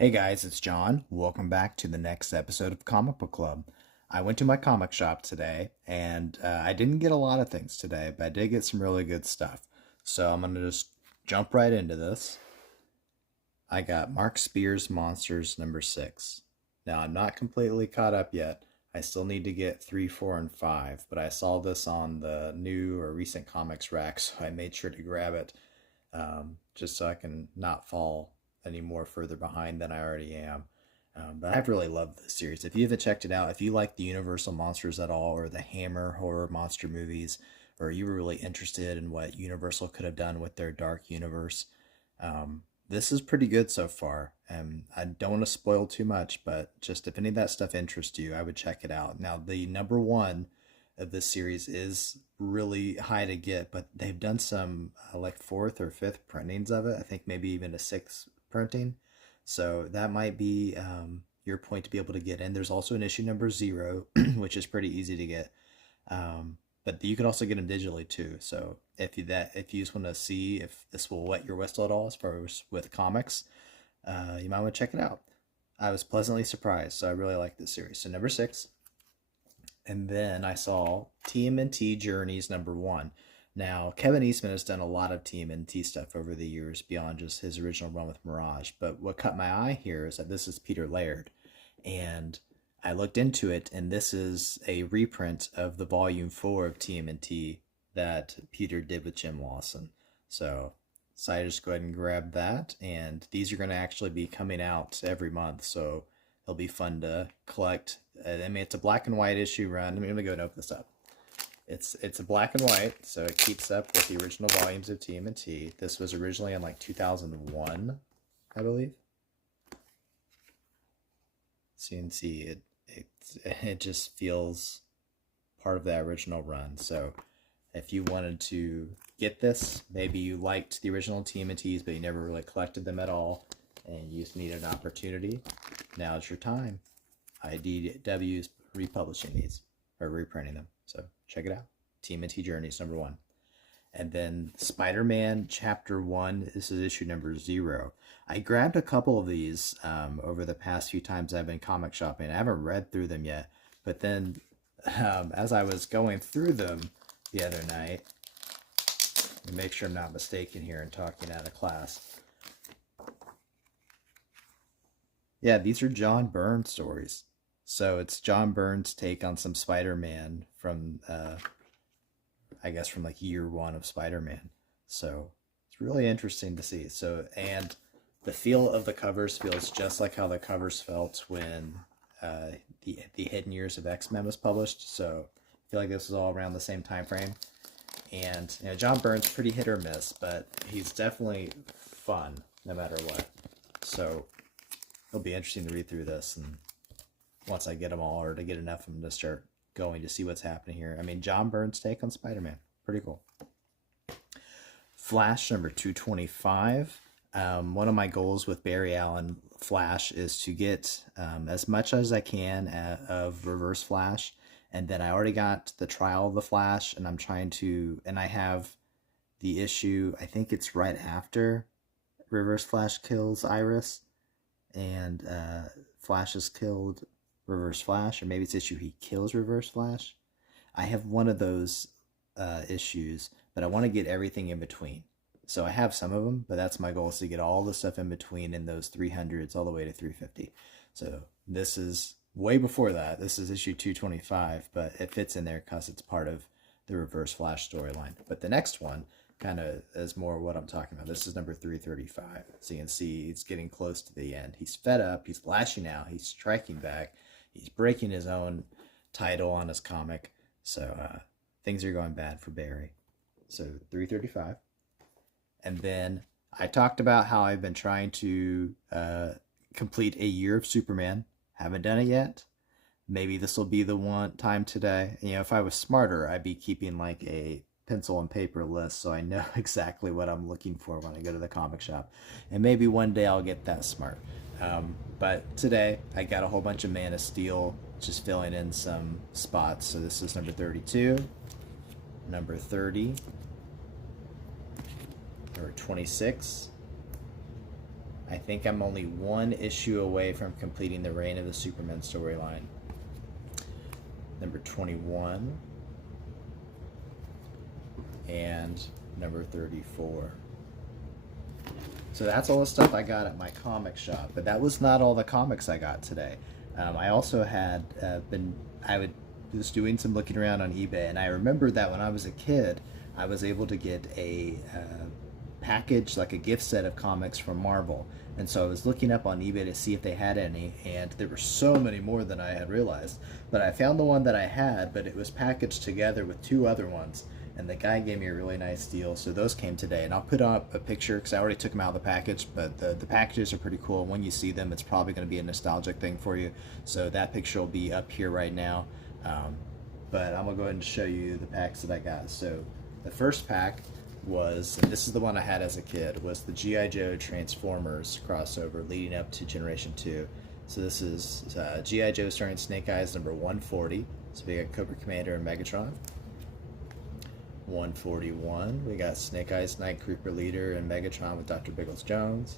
Hey guys, it's John. Welcome back to the next episode of Comic Book Club. I went to my comic shop today and I didn't get a lot of things today, but I did get some really good stuff. So I'm going to just jump right into this. I got Mark Spears Monsters number 6. Now I'm not completely caught up yet. I still need to get 3, 4, and 5, but I saw this on the new or recent comics rack, so I made sure to grab it just so I can not fall any more further behind than I already am. But I've really loved this series. If you haven't checked it out, if you like the Universal monsters at all, or the Hammer horror monster movies, or you were really interested in what Universal could have done with their Dark Universe, this is pretty good so far. I don't want to spoil too much, but just if any of that stuff interests you, I would check it out. Now, the number one of this series is really high to get, but they've done some like fourth or fifth printings of it. I think maybe even a sixth printing. So that might be your point to be able to get in. There's also an issue number 0, which is pretty easy to get. But you can also get them digitally too. So if you just want to see if this will wet your whistle at all as far as with comics, you might want to check it out. I was pleasantly surprised, so I really like this series. So number 6, and then I saw TMNT Journeys number 1. Now, Kevin Eastman has done a lot of TMNT stuff over the years beyond just his original run with Mirage. But what caught my eye here is that this is Peter Laird. And I looked into it, and this is a reprint of the volume 4 of TMNT that Peter did with Jim Lawson. So I just go ahead and grab that. And these are going to actually be coming out every month. So it'll be fun to collect. I mean, it's a black and white issue run. I'm going to go and open this up. It's a black and white, so it keeps up with the original volumes of TMNT. This was originally in like 2001, I believe. So you can see it just feels part of that original run. So if you wanted to get this, maybe you liked the original TMNTs, but you never really collected them at all, and you just needed an opportunity, now's your time. IDW is republishing these, or reprinting them. So check it out. TMNT Journeys number 1. And then Spider-Man Chapter 1. This is issue number 0. I grabbed a couple of these over the past few times I've been comic shopping. I haven't read through them yet. But then as I was going through them the other night, to make sure I'm not mistaken here and talking out of class. Yeah, these are John Byrne stories. So it's John Byrne's take on some Spider-Man from, I guess, from like year 1 of Spider-Man. So it's really interesting to see. So, and the feel of the covers feels just like how the covers felt when the Hidden Years of X-Men was published. So I feel like this was all around the same time frame. And John Byrne's pretty hit or miss, but he's definitely fun no matter what. So it'll be interesting to read through this, and once I get them all, or to get enough of them to start going to see what's happening here. I mean, John Byrne's take on Spider-Man. Pretty cool. Flash number 225. One of my goals with Barry Allen Flash is to get as much as I can of Reverse Flash. And then I already got the Trial of the Flash, and I'm trying to, and I have the issue, I think it's right after Reverse Flash kills Iris, and Flash is killed Reverse Flash, or maybe it's issue he kills Reverse Flash. I have one of those issues, but I want to get everything in between. So I have some of them, but that's my goal, is to get all the stuff in between in those 300s all the way to 350. So this is way before that. This is issue 225, but it fits in there because it's part of the Reverse Flash storyline. But the next one kind of is more what I'm talking about. This is number 335. So you can see he's getting close to the end. He's fed up. He's lashing out. He's striking back. He's breaking his own title on his comic. So things are going bad for Barry. So 335. And then I talked about how I've been trying to complete A Year of Superman. Haven't done it yet. Maybe this will be the one time today. If I was smarter, I'd be keeping like a pencil and paper list so I know exactly what I'm looking for when I go to the comic shop. And maybe one day I'll get that smart. But today I got a whole bunch of Man of Steel, just filling in some spots. So this is number 32, number 30, number 26, I think I'm only one issue away from completing the Reign of the Supermen storyline. Number 21 and number 34. So that's all the stuff I got at my comic shop, but that was not all the comics I got today. I also had was doing some looking around on eBay, and I remember that when I was a kid, I was able to get a package, like a gift set of comics from Marvel. And so I was looking up on eBay to see if they had any, and there were so many more than I had realized. But I found the one that I had, but it was packaged together with two other ones, and the guy gave me a really nice deal. So those came today, and I'll put up a picture because I already took them out of the package, but the packages are pretty cool. When you see them, it's probably going to be a nostalgic thing for you. So that picture will be up here right now. But I'm going to go ahead and show you the packs that I got. So the first pack was, and this is the one I had as a kid, was the G.I. Joe Transformers crossover leading up to Generation 2. So this is G.I. Joe starring Snake Eyes number 140. So we got Cobra Commander and Megatron. 141, we got Snake Eyes, Night Creeper Leader, and Megatron with Dr. Biggles Jones.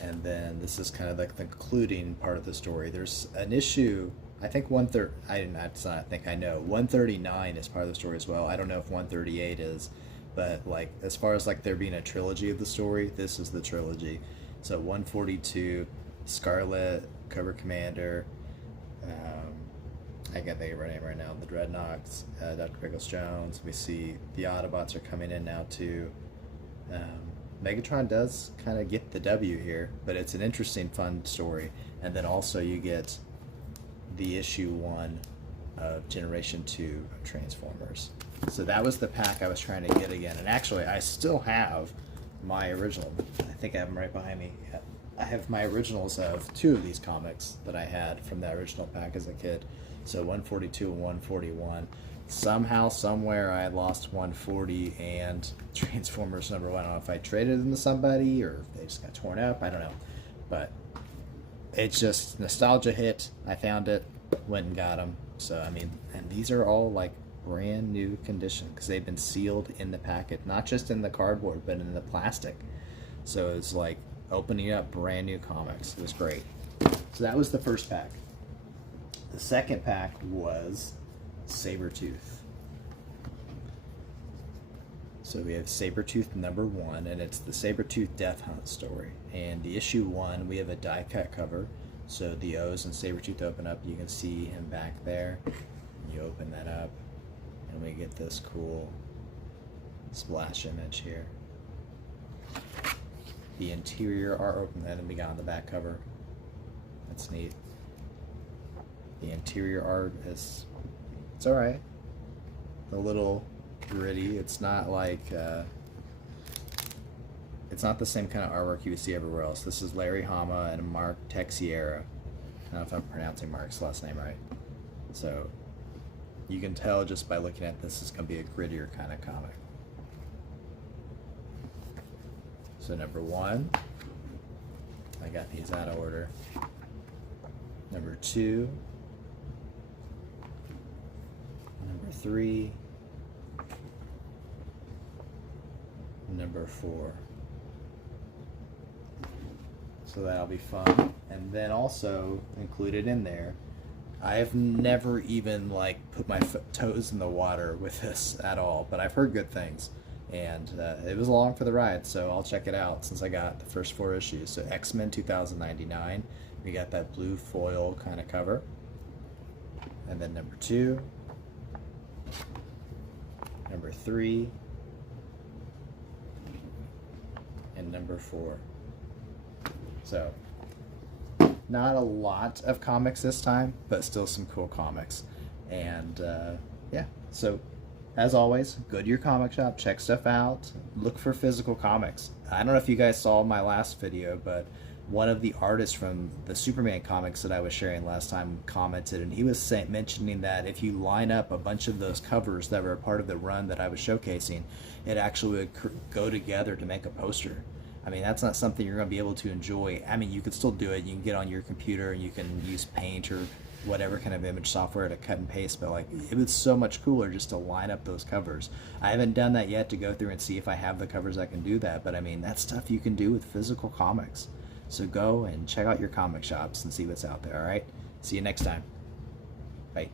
And then this is kind of like the concluding part of the story. There's an issue, I think 139 is part of the story as well. I don't know if 138 is, but like as far as like there being a trilogy of the story, this is the trilogy. So 142, Scarlet, Cobra Commander, I can't think of her name right now, the Dreadnoks, Dr. Biggles Jones. We see the Autobots are coming in now too. Megatron does kind of get the W here, but it's an interesting, fun story. And then also you get the issue 1 of Generation 2 of Transformers. So that was the pack I was trying to get again. And actually, I still have my original. I think I have them right behind me. I have my originals of 2 of these comics that I had from that original pack as a kid. So 142 and 141. Somehow, somewhere, I had lost 140 and Transformers number 1. I don't know if I traded them to somebody or if they just got torn up. I don't know. But it's just nostalgia hit. I found it, went and got them. So, I mean, and these are all like brand new condition because they've been sealed in the packet, not just in the cardboard, but in the plastic. So it's like opening up brand new comics. It was great. So that was the first pack. The second pack was Sabretooth. So we have Sabretooth number 1, and it's the Sabretooth Death Hunt story. And the issue 1, we have a die cut cover. So the O's and Sabretooth open up. You can see him back there. You open that up, and we get this cool splash image here. The interior art open, and then we got on the back cover. That's neat. The interior art is, it's alright. A little gritty. It's not like, it's not the same kind of artwork you would see everywhere else. This is Larry Hama and Mark Texiera. I don't know if I'm pronouncing Mark's last name right. So you can tell just by looking at this, it's going to be a grittier kind of comic. So number 1, I got these out of order. Number 2, number 3, number 4. So that'll be fun. And then also included in there, I've never even like put my toes in the water with this at all, but I've heard good things. And it was along for the ride, so I'll check it out since I got the first 4 issues. So X-Men 2099, we got that blue foil kind of cover. And then number 2, number 3, and number 4. So, not a lot of comics this time, but still some cool comics. And yeah, so as always, go to your comic shop, check stuff out, look for physical comics. I don't know if you guys saw my last video, but one of the artists from the Superman comics that I was sharing last time commented, and he was mentioning that if you line up a bunch of those covers that were a part of the run that I was showcasing, it actually would go together to make a poster. I mean, that's not something you're going to be able to enjoy. I mean, you could still do it. You can get on your computer and you can use Paint or whatever kind of image software to cut and paste, but like it was so much cooler just to line up those covers. I haven't done that yet to go through and see if I have the covers that can do that, but I mean, that's stuff you can do with physical comics. So go and check out your comic shops and see what's out there, all right? See you next time. Bye.